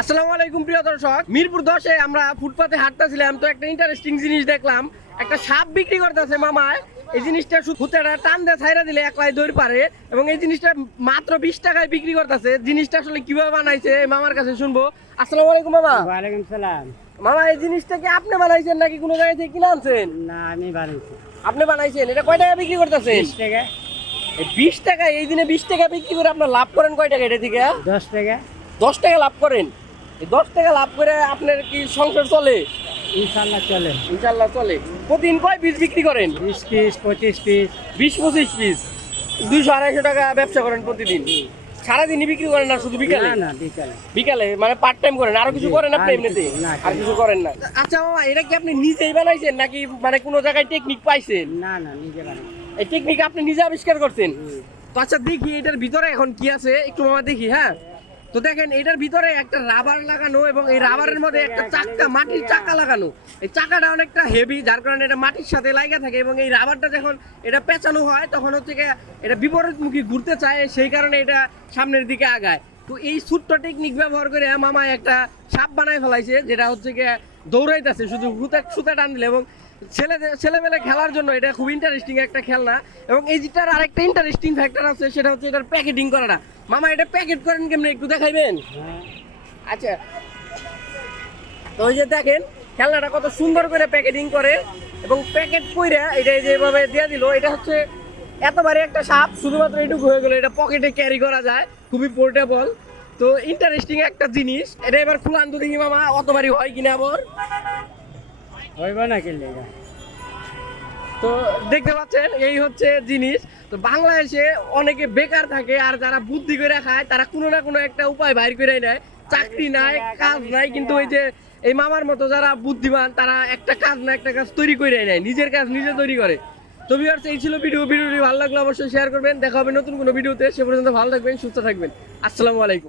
আসসালামু আলাইকুম প্রিয় দর্শক। মিরপুর দশে আমরা ফুটপাতে হাঁটতেছিলাম তো একটা ইন্টারেস্টিং জিনিস দেখলাম। একটা সাপ বিক্রি করতেছে মামায়। এই জিনিসটা সুতেটা টান দিয়ে ছাইরা দিলে একলাই দৌড় পারে এবং এই জিনিসটা মাত্র বিশ টাকায় বিক্রি করতেছে। জিনিসটা আসলে কীভাবে বানাইছে মামার কাছে শুনব। আসসালামু আলাইকুম মামা। ওয়ালাইকুম সালাম। মামা এই জিনিসটা কি আপনি বানাইছেন নাকি কোনো জায়গা থেকে কিনে আনছেন? না আমি বানিয়েছি আপনি বানাইছেন এটা কয় টাকা বিক্রি করতেছেন? বিশ টাকা বিশ টাকা এই দিনে বিশ টাকা বিক্রি করে আপনার লাভ করেন কয় টাকা এটা থেকে? দশ টাকা দশ টাকা লাভ করেন? দশ টাকা লাভ করে আপনার কি সংসার চলে? ইনশাল্লাহ চলে। ইনশাল্লাহ চলে। প্রতিদিন কয় পিস বিক্রি করেন? বিশ পিস পঁচিশ পিস বিশ পঁচিশ পিস দুইশো আড়াইশো টাকা ব্যবসা করেন প্রতিদিন? সারাদিনই বিক্রি করেন না শুধু বিকালে? না বিকালে। বিকালে? মানে পার্ট টাইম করেন? আরও কিছু করেন আপনি এমনিতে আর কিছু করেন না? আচ্ছা মামা এটা কি আপনি নিজেই বানাইছেন নাকি মানে কোনো জায়গায় টেকনিক পাইছেন? না না নিজে বানাই এই টেকনিক আপনি নিজে আবিষ্কার করছেন? তো আচ্ছা দেখি এটার ভিতরে এখন কি আছে? একটু মামা দেখি হ্যাঁ? তো দেখেন, এটার ভিতরে একটা রাবার লাগানো এবং এই রাবারের মধ্যে একটা চাকা মাটির চাকা লাগানো। এই চাকাটা অনেকটা হেভি যার কারণে এটা মাটির সাথে লাগা থাকে এবং এই রাবারটা যখন এটা পেঁচানো হয়, তখন হচ্ছে এটা বিপরীতমুখী ঘুরতে চায়, সেই কারণে এটা সামনের দিকে আগায়। তো এই ছোট্ট টেকনিক ব্যবহার করে মামা একটা সাপ বানায় ফেলাইছে, যেটা হচ্ছে গিয়ে দৌড়াইতেছে, শুধু সুতা সুতা টান দিলে এবং ছেলেদের ছেলেমেলে খেলার জন্য এটা খুব ইন্টারেস্টিং একটা খেলনা। এবং এই যেটার আরেকটা ইন্টারেস্টিং ফ্যাক্টর আছে, সেটা হচ্ছে এটার প্যাকেটিং করাটা। মামা, এটা প্যাকেট করেন কেমনি? একটু দেখাইবেন? আচ্ছা। তো ওই যে দেখেন, খেলনাটা কত সুন্দর করে প্যাকেটিং করে। এবং প্যাকেট কইরা এটা যেভাবে দিয়ে দিল, এটা হচ্ছে এতবারে একটা সাপ, শুধুমাত্র এটুকু হয়ে গেল, এটা পকেটে ক্যারি করা যায়, খুবই পোর্টেবল তো ইন্টারেস্টিং একটা জিনিস। এটা এবার খুলান তো মামা অতবারই হয় কিনা আবার হইব না কিনলে তো দেখতে পাচ্ছেন এই হচ্ছে জিনিস। তো বাংলাদেশে অনেকে বেকার থাকে আর যারা বুদ্ধি করে খায় তারা কোনো না কোনো একটা উপায় বাইর করে নেয়। চাকরি নাই কাজ নাই কিন্তু ওই যে এই মামার মতো যারা বুদ্ধিমান তারা একটা কাজ না একটা কাজ তৈরি করে নেয় নিজের কাজ নিজে তৈরি করে। তো ভিউয়ার্স এই ছিল ভিডিও ভিডিওটি ভালো লাগলে অবশ্যই শেয়ার করবেন। দেখা হবে নতুন কোনো ভিডিওতে সে পর্যন্ত ভালো থাকবেন সুস্থ থাকবেন। আসসালামু আলাইকুম।